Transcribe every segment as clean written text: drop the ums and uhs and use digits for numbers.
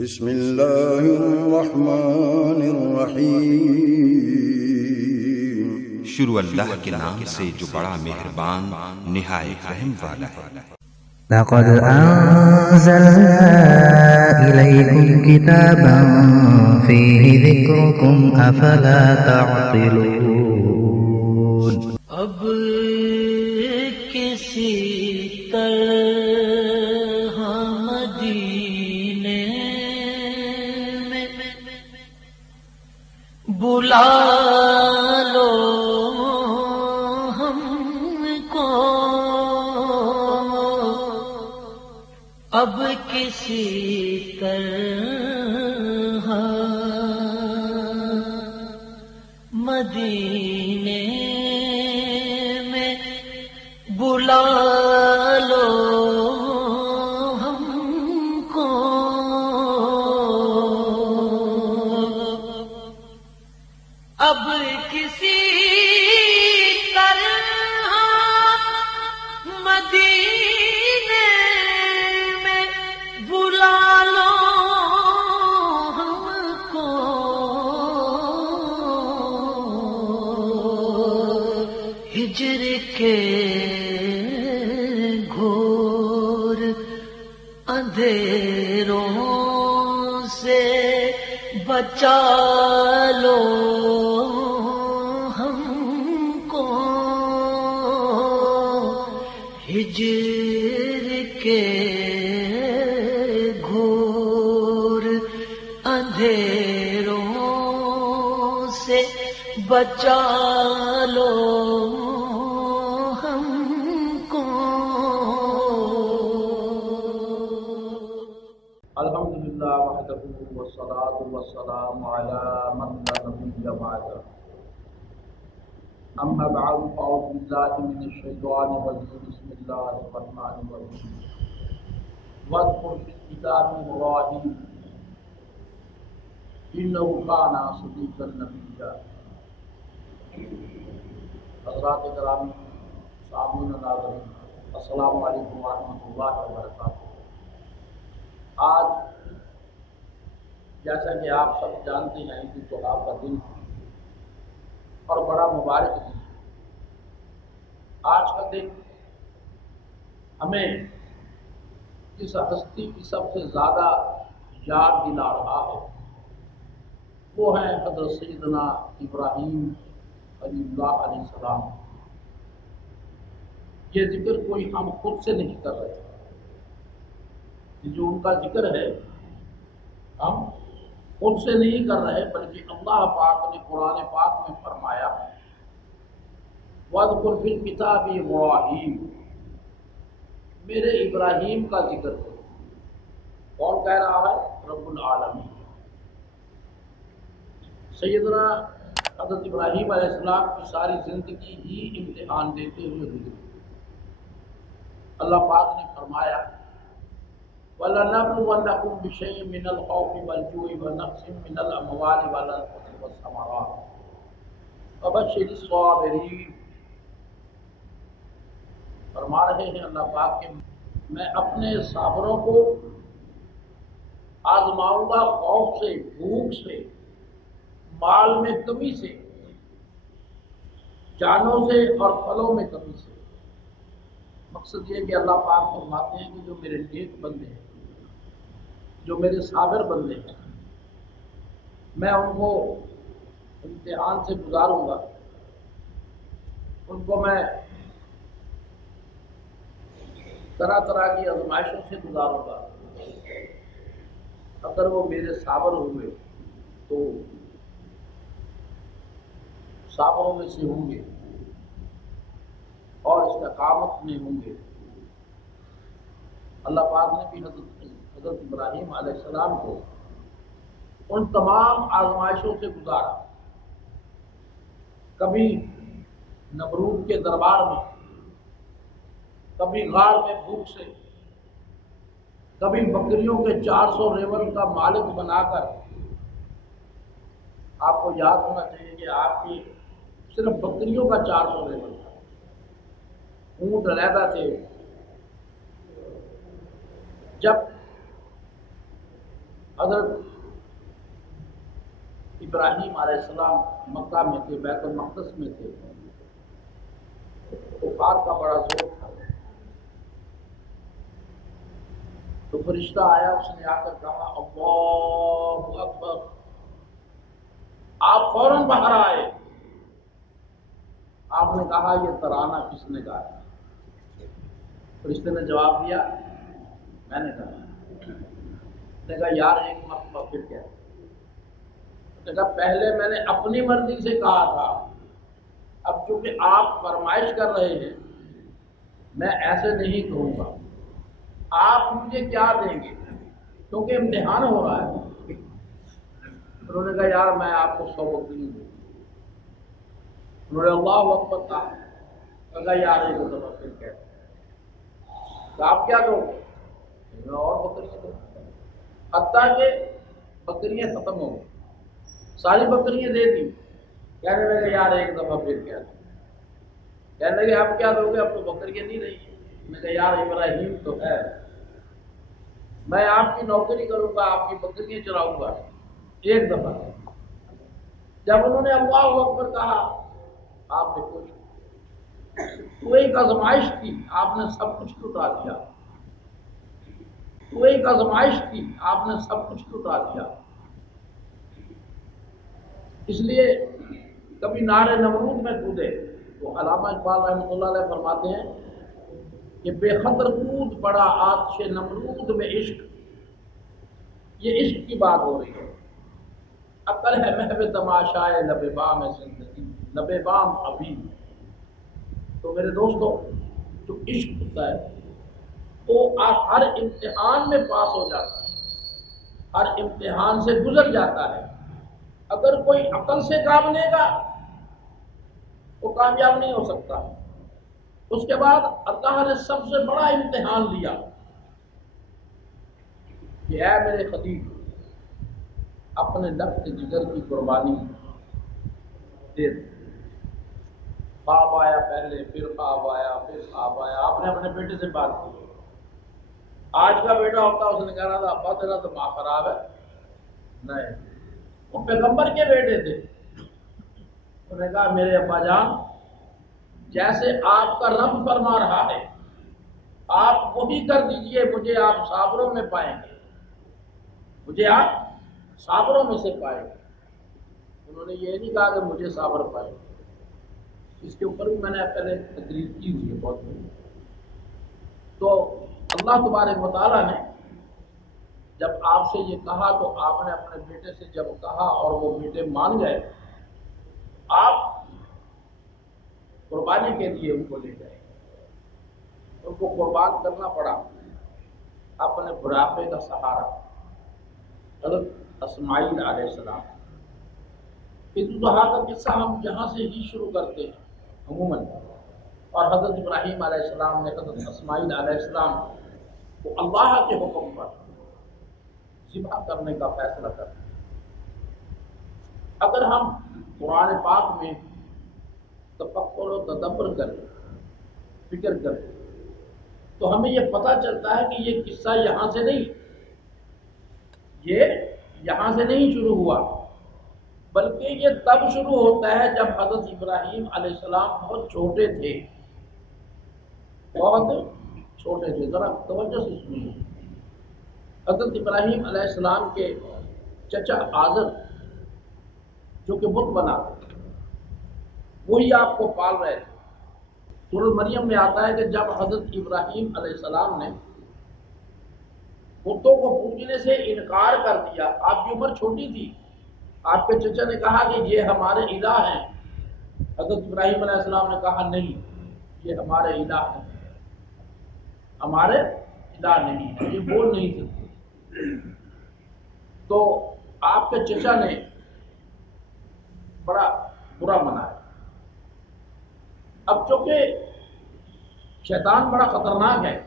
بسم اللہ الرحمن الرحیم۔ شروع اللہ کے نام سے جو بڑا مہربان نہایت رحم والا ہے۔ لقد أنزلنا إليكم كتابا فيه ذكركم أفلا تعقلون۔ اب کسی طرح مدینے میں بلا لو ہم کو، اب کسی طرح مدینے میں بلا لو ہم کو، اب کسی طرح مدینے میں بلا لو ہم کو، ہجر کے گھور اندھیروں سے بچا لو ہم کو، ہجر کے گھور اندھیروں سے بچا لو ہم کو۔ الحمدللہ وحدہ والصلاۃ والسلام علی من لا نبی بعدہ، اما بعد فاعوذ باللہ من الشیطان الرجیم، بسم اللہ الرحمن الرحیم۔ واذکر فی الکتاب ابراہیم انہ کان صدیقا نبیہ۔ حضرات گرامی، سامعین و ناظرین، السلام علیکم ورحمۃ اللہ وبرکاتہ۔ آج جیسا کہ آپ سب جانتے ہیں عید الاضحیٰ کا دن ہے اور بڑا مبارک دن ہے۔ آج کا دن ہمیں اس ہستی کی سب سے زیادہ یاد دلا رہا ہے، وہ ہیں حضرت سیدنا ابراہیم خلیل اللہ علیہ السلام۔ یہ ذکر کوئی ہم خود سے نہیں کر رہے، جو ان کا ذکر ہے ہم خود سے نہیں کر رہے، بلکہ اللہ پاک نے قرآن پاک میں فرمایا وَاذْكُرْ فِي الْكِتَابِ إِبْرَاهِيمَ، میرے ابراہیم کا ذکر کرو۔ کون کہہ رہا ہے؟ رب العالمین۔ سیدنا حضرت ابراہیم علیہ السلام کی ساری زندگی ہی امتحان دیتے ہوئے گزری۔ اللہ پاک نے فرمایا وَلَنَبْلُوَنَّكُمْ بِشَيْءٍ مِّنَ الْخَوْفِ وَالْجُوعِ وَنَقْصٍ مِّنَ الْأَمْوَالِ وَالْأَنفُسِ وَالثَّمَرَاتِ وَبَشِّرِ الصَّابِرِينَ۔ فرما رہے ہیں اللہ پاک کہ میں اپنے صابروں کو آزماؤں گا، خوف سے، بھوک سے، مال میں کمی سے، جانوں سے اور پھلوں میں کمی سے۔ مقصد یہ کہ اللہ پاک فرماتے ہیں کہ جو میرے نیک بندے ہیں، جو میرے صابر بندے ہیں، میں ان کو امتحان سے گزاروں گا، ان کو میں طرح طرح کی آزمائشوں سے گزاروں گا۔ اگر وہ میرے صابر ہوئے تو صابروں میں سے ہوں گے اور استقامت میں ہوں گے۔ اللہ پاک نے بھی حضرت ابراہیم علیہ السلام کو ان تمام آزمائشوں سے گزارا۔ کبھی نمرود کے دربار میں، کبھی غار میں بھوک سے، کبھی بکریوں کے 400 ریوڑ کا مالک بنا کر۔ آپ کو یاد ہونا چاہیے کہ آپ کی صرف بکریوں کا 400 ریوڑ تھا، اونٹ علیحدہ تھے۔ جب حضرت ابراہیم علیہ السلام مکہ میں تھے، بیت المقدس میں تھے، کفار کا بڑا زور تھا، تو فرشتہ آیا، اس نے آ کر کہا اللہ اکبر، آپ فوراً باہر آئے۔ آپ نے کہا یہ ترانہ کس نے گایا؟ فرشتے نے جواب دیا میں نے کہا۔ نے کہا یار ایک مرتبہ پھر کیا؟ نے کہا پہلے میں نے اپنی مرضی سے کہا تھا، اب چونکہ آپ فرمائش کر رہے ہیں میں ایسے نہیں کہوں گا، آپ مجھے کیا دیں گے کیونکہ امتحان ہو رہا ہے۔ انہوں نے کہا یار میں آپ کو 100 بکریاں دوں۔ انہوں نے اللہ اکبر کہا یار ایک دفعہ پھر کہہ تو آپ کیا دو گے؟ میں اور بکریاں دوں، حتیٰ کہ بکریاں ختم ہو گئی، ساری بکریاں دے دی۔ کہنے لگے یار ایک دفعہ پھر کیا دوں؟ کہنے لگے آپ کیا دو گے؟ اب تو بکریاں نہیں رہی ہیں۔ میں کہا یار ابراہیم تو ہے، میں آپ کی نوکری کروں گا، آپ کی بکریاں چراؤں گا، ایک دفعہ۔ جب انہوں نے اللہ اکبر کہا آپ نے کچھ، تو ایک آزمائش تھی، آپ نے سب کچھ لٹا دیا، تو ایک آزمائش تھی، آپ نے سب کچھ لٹا دیا۔ اس لیے کبھی نار نمرود میں کودے تو علامہ اقبال رحمۃ اللہ علیہ فرماتے ہیں کہ بے خطر کود پڑا آتش نمرود میں عشق، یہ عشق کی بات ہو رہی ہے۔ عقل ہے محو تماشائے لب بام زندگی، لب بام ابھی۔ تو میرے دوستو جو عشق ہوتا ہے وہ ہر امتحان میں پاس ہو جاتا ہے، ہر امتحان سے گزر جاتا ہے۔ اگر کوئی عقل سے کام لے گا وہ کامیاب نہیں ہو سکتا۔ اس کے بعد اللہ نے سب سے بڑا امتحان لیا کہ اے میرے خلیل اپنے لخت جگر کی قربانی دے دے۔ خواب آیا پہلے، پھر خواب آیا، پھر خواب آیا۔ آپ نے اپنے بیٹے سے بات کی، آج کا بیٹا ہوتا اس نے کہا تھا ابا تیرا دماغ خراب ہے، نہیں، وہ پیغمبر کے بیٹے تھے۔ انہوں نے کہا میرے ابا جان جیسے آپ کا رب فرما رہا ہے آپ وہی کر دیجئے، مجھے آپ صابروں میں پائیں گے، مجھے آپ صابروں میں سے پائیں گے۔ انہوں نے یہ نہیں کہا کہ مجھے صابر پائیں گے، اس کے اوپر بھی میں نے پہلے تقریر کی ہوئی ہے بہت بڑی۔ تو اللہ تبارک و تعالیٰ نے جب آپ سے یہ کہا تو آپ نے اپنے بیٹے سے جب کہا اور وہ بیٹے مان گئے، آپ قربانی کے لیے ان کو لے گئے، ان کو قربان کرنا پڑا اپنے بڑھاپے کا سہارا۔ حضرت اسماعیل علیہ السلام، ابتدا کا قصہ ہم یہاں سے ہی شروع کرتے ہیں عموماً، اور حضرت ابراہیم علیہ السلام نے حضرت اسماعیل علیہ السلام کو اللہ کے حکم پر ذبح کرنے کا فیصلہ کرتے ہیں۔ اگر ہم قرآن پاک میں تفکر و تدبر کریں، فکر کریں، تو ہمیں یہ پتہ چلتا ہے کہ یہ قصہ یہاں سے نہیں، یہ یہاں سے نہیں شروع ہوا، بلکہ یہ تب شروع ہوتا ہے جب حضرت ابراہیم علیہ السلام بہت چھوٹے تھے، بہت چھوٹے تھے۔ ذرا توجہ سے سنیے، حضرت ابراہیم علیہ السلام کے چچا آزر جو کہ بت بناتے تھے، وہی آپ کو پال رہے تھے۔ سورۃ مریم میں آتا ہے کہ جب حضرت ابراہیم علیہ السلام نے بتوں کو پوجنے سے انکار کر دیا، آپ کی عمر چھوٹی تھی، آپ کے چچا نے کہا کہ یہ ہمارے الہ ہیں، حضرت ابراہیم علیہ السلام نے کہا نہیں، یہ ہمارے الہ ہیں، ہمارے الہ نہیں ہے، یہ بول نہیں سکتے۔ تو آپ کے چچا نے بڑا برا منایا۔ اب چونکہ شیطان بڑا خطرناک ہے،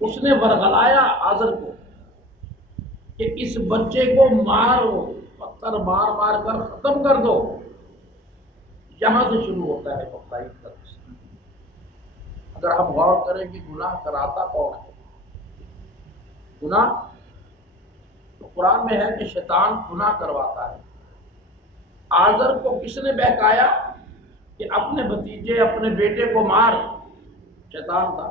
اس نے ورغلایا آزر کو کہ اس بچے کو مارو، پتھر مار مار کر ختم کر دو۔ یہاں سے شروع ہوتا ہے بقرعید کا قصہ۔ اگر ہم غور کریں کہ گناہ کراتا کون ہے، گناہ قرآن میں ہے کہ شیطان گناہ کرواتا ہے۔ آزر کو کس نے بہکایا کہ اپنے بھتیجے اپنے بیٹے کو مار؟ شیطان تھا۔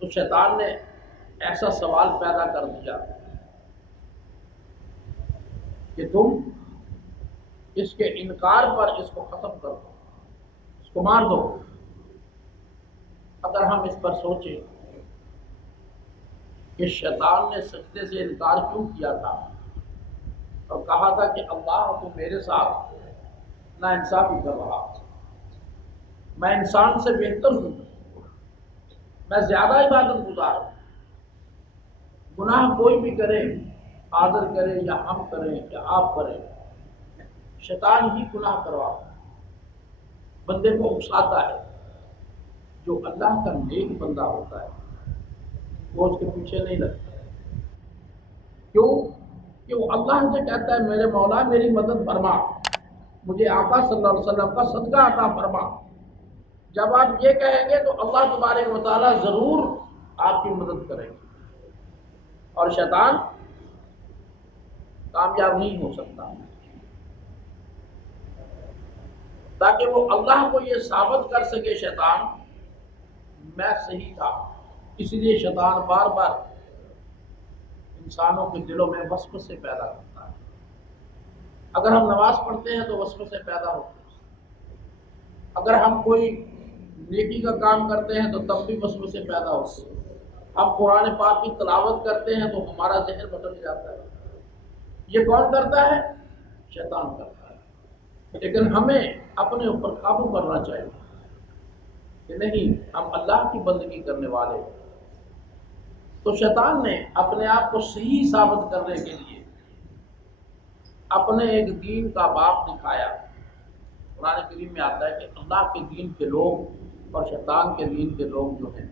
تو شیطان نے ایسا سوال پیدا کر دیا کہ تم اس کے انکار پر اس کو ختم کر دو، اس کو مار دو۔ اگر ہم اس پر سوچیں کہ شیطان نے سجدے سے انکار کیوں کیا تھا اور کہا تھا کہ اللہ تو میرے ساتھ ناانصافی کر رہا، میں انسان سے بہتر ہوں، میں زیادہ عبادت گزار ہوں، گناہ کوئی بھی کرے، آدر کرے یا ہم کریں یا آپ کریں، شیطان ہی گناہ کروا بندے کو اکساتا ہے۔ جو اللہ کا نیک بندہ ہوتا ہے وہ اس کے پیچھے نہیں لگتا ہے۔ کیوں کہ وہ اللہ سے کہتا ہے میرے مولا میری مدد فرما، مجھے آقا صلی اللہ علیہ وسلم کا صدقہ عطا فرما۔ جب آپ یہ کہیں گے تو اللہ تبارک و تعالیٰ ضرور آپ کی مدد کریں گے، اور شیطان کامیاب نہیں ہو سکتا۔ تاکہ وہ اللہ کو یہ ثابت کر سکے شیطان میں صحیح تھا، اس لیے شیطان بار بار انسانوں کے دلوں میں وسوسے پیدا کرتا ہے۔ اگر ہم نماز پڑھتے ہیں تو وسوسے پیدا ہوتے ہیں، اگر ہم کوئی نیکی کا کام کرتے ہیں تو تب بھی وسوسے پیدا ہوتے ہیں، ہم قرآن پاک کی تلاوت کرتے ہیں تو ہمارا ذہن بدل جاتا ہے۔ یہ کون کرتا ہے؟ شیطان کرتا ہے۔ لیکن ہمیں اپنے اوپر قابو کرنا چاہیے کہ نہیں، ہم اللہ کی بندگی کرنے والے ہیں۔ تو شیطان نے اپنے آپ کو صحیح ثابت کرنے کے لیے اپنے ایک دین کا باپ دکھایا۔ قرآن کریم میں آتا ہے کہ اللہ کے دین کے لوگ اور شیطان کے دین کے لوگ جو ہیں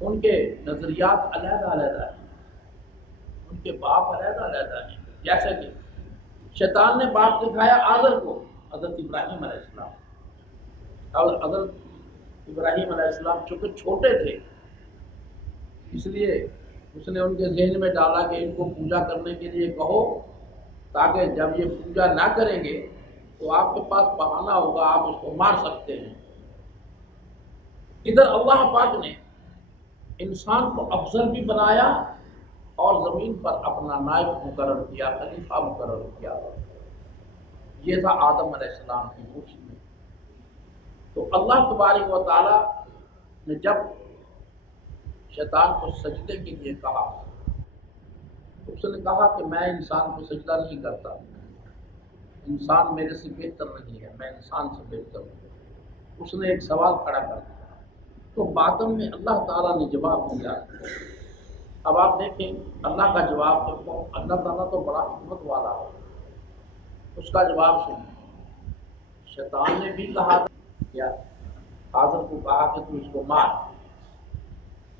ان کے نظریات علیحدہ علیحدہ ہیں، ان کے باپ علیحدہ علیحدہ ہیں۔ جیسے کہ شیطان نے باپ دکھایا آزر کو، حضرت ابراہیم علیہ السلام، اور حضرت ابراہیم علیہ السلام چونکہ چھوٹے تھے اس لیے اس نے ان کے ذہن میں ڈالا کہ ان کو پوجا کرنے کے لیے کہو، تاکہ جب یہ پوجا نہ کریں گے تو آپ کے پاس بہانہ ہوگا، آپ اس کو مار سکتے ہیں۔ ادھر اللہ پاک نے انسان کو افضل بھی بنایا اور زمین پر اپنا نائب مقرر کیا، خلیفہ مقرر کیا۔ یہ تھا آدم علیہ السلام کی مٹھی میں۔ تو اللہ تبارک و تعالی نے جب شیطان کو سجدے کے لیے کہا تو اس نے کہا کہ میں انسان کو سجدہ نہیں کرتا، انسان میرے سے بہتر نہیں ہے، میں انسان سے بہتر ہوں۔ اس نے ایک سوال کھڑا کر دیا، تو باطن میں اللہ تعالیٰ نے جواب دیا۔ اب آپ دیکھیں اللہ کا جواب، تو اللہ تعالیٰ تو بڑا حکمت والا ہے، اس کا جواب سنیں۔ شیطان نے بھی کہا کیا، حاضر کو کہا کہ تو اس کو مار۔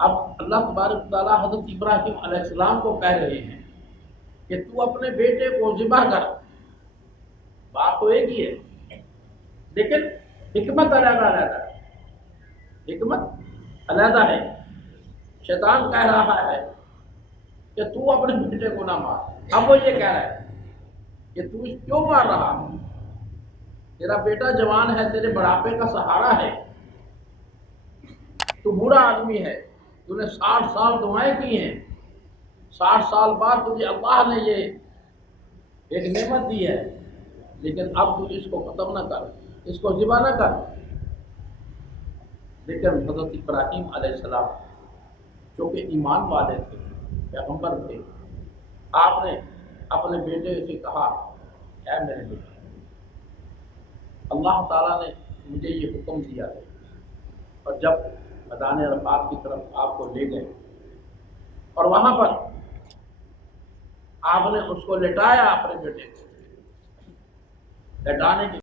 اب اللہ تبارک تعالیٰ حضرت ابراہیم علیہ السلام کو کہہ رہے ہیں کہ تو اپنے بیٹے کو ذبح کر۔ بات تو ایک ہی ہے لیکن حکمت علیحدہ علیحدہ ہے، حکمت علیحدہ ہے۔ شیطان کہہ رہا ہے کہ تو اپنے بیٹے کو نہ مار، اب وہ یہ کہہ رہا ہے کہ تو اس کیوں مار رہا، تیرا بیٹا جوان ہے، تیرے بڑھاپے کا سہارا ہے، تو بوڑھا آدمی ہے، تو نے 60 سال دعائیں کی ہیں، 60 سال بعد تجھے اللہ نے یہ ایک نعمت دی ہے، لیکن اب تو اس کو ختم نہ کر، اس کو ذبح نہ کر۔ لیکن حضرت ابراہیم علیہ السلام چونکہ ایمان والے تھے، پیغمبر تھے، آپ نے اپنے بیٹے سے کہا اے میرے بیٹے، اللہ تعالیٰ نے مجھے یہ حکم دیا ہے، اور جب میدان عرفات کی طرف آپ کو لے گئے اور وہاں پر آپ نے اس کو لٹایا، اپنے بیٹے کو لٹانے کے